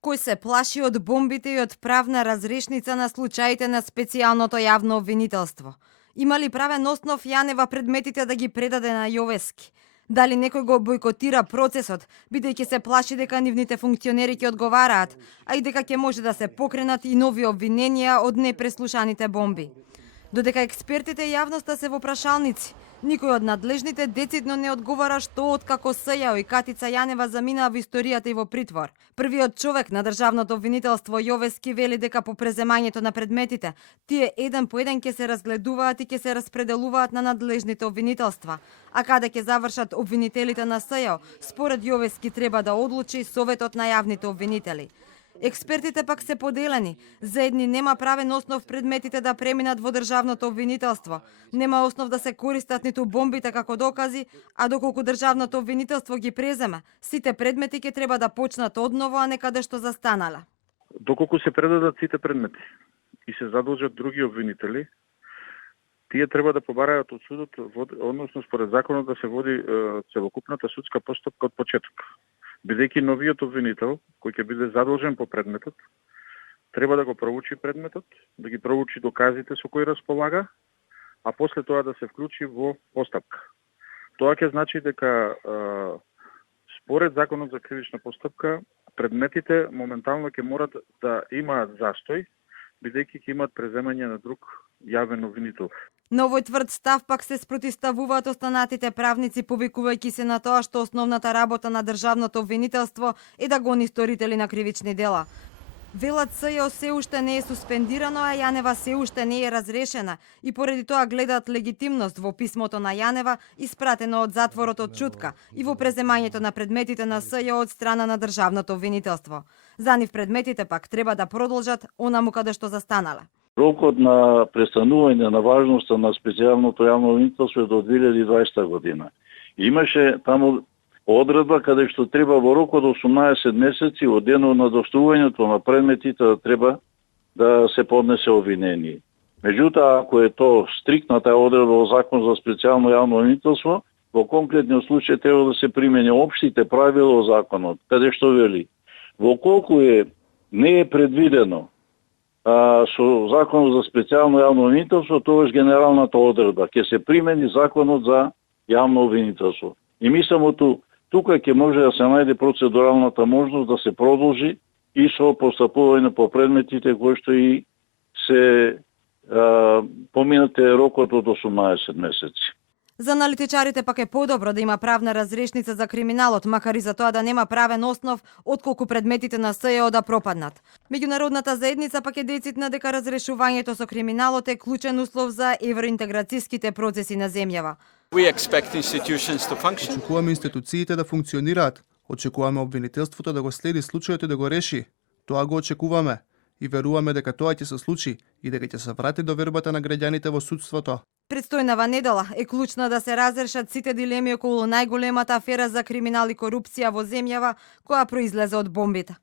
Кој се плаши од бомбите и од правна разрешница на случаите на специјалното јавно обвинителство? Има ли правен основ Јанева предметите да ги предаде на Јовески? Дали некој го бойкотира процесот, бидејќи се плаши дека нивните функционери ќе одговараат, а и дека ќе може да се покренат и нови обвиненија од непреслушаните бомби? Додека експертите и јавноста се во прашалници, никој од надлежните децидно не одговара што откако СЈО и Катица Јанева заминаа во историјата и во притвор. Првиот човек на државното обвинителство Јовески вели дека по преземањето на предметите, тие еден по еден ќе се разгледуваат и ќе се распределуваат на надлежните обвинителства. А каде ќе завршат обвинителите на СЈО, според Јовески треба да одлучи Советот на јавните обвинители. Експертите пак се поделени. За едни нема правен основ предметите да преминат во државното обвинителство. Нема основ да се користат ниту бомбите како докази, а доколку државното обвинителство ги преземе, сите предмети ќе треба да почнат одново, а не каде што застанале. Доколку се предадат сите предмети и се задолжат други обвинители, тие треба да побараат од судот, односно според законот да се води целокупната судска постапка од почеток. Бидејќи новиот обвинител, кој ќе биде задолжен по предметот, треба да го проучи предметот, да ги проучи доказите со кои располага, а после тоа да се вклучи во постапка. Тоа ќе значи дека според законот за кривична постапка, предметите моментално ќе морат да имаат застој, бидејќи ќе имаат преземање на друг јавен обвинител. На овој тврд став пак се спротивставуваат останатите правници, повикувајќи се на тоа што основната работа на државното обвинителство е да гони сторители на кривични дела. Велат СЈО се уште не е суспендирано, а Јанева се уште не е разрешена и поради тоа гледаат легитимност во писмото на Јанева испратено од затворот од Чутка и во преземањето на предметите на СЈО од страна на државното обвинителство. За нив предметите пак треба да продолжат онаму каде што застанале. Рокот на престанување на важноста на специјалното јавно обвинителство е до 2020 година. Имаше таму одредба каде што треба во рок од 18 месеци од денот на доставувањето на предметите да треба да се поднесе обвинение. Меѓутоа, ако е то стриктна таа одредба во Закон за специјално јавно обвинителство, во конкретниот случај треба да се примени општите правила во законот, каде што вели во колку не е предвидено со Законот за специјално јавно обвинителство, тогаш генералната одредба ќе се примени Законот за јавно обвинителство. И мислам тука ќе може да се најде процедуралната можност да се продолжи и со постапување по предметите кои што и се поминате рокот од 18 месеци. За аналитичарите пак е подобро да има правна разрешница за криминалот, макар и за тоа да нема правен основ отколку предметите на СЈО да пропаднат. Меѓународната заедница пак е децидна дека разрешувањето со криминалот е клучен услов за евроинтеграцијските процеси на земјава. Очекуваме институциите да функционираат, очекуваме обвинителството да го следи случајот и да го реши. Тоа го очекуваме и веруваме дека тоа ќе се случи и дека ќе се врати довербата на граѓаните во судството. Предстојнава недела е клучна да се разрешат сите дилеми околу најголемата афера за криминал и корупција во земјава која произлезе од бомбите.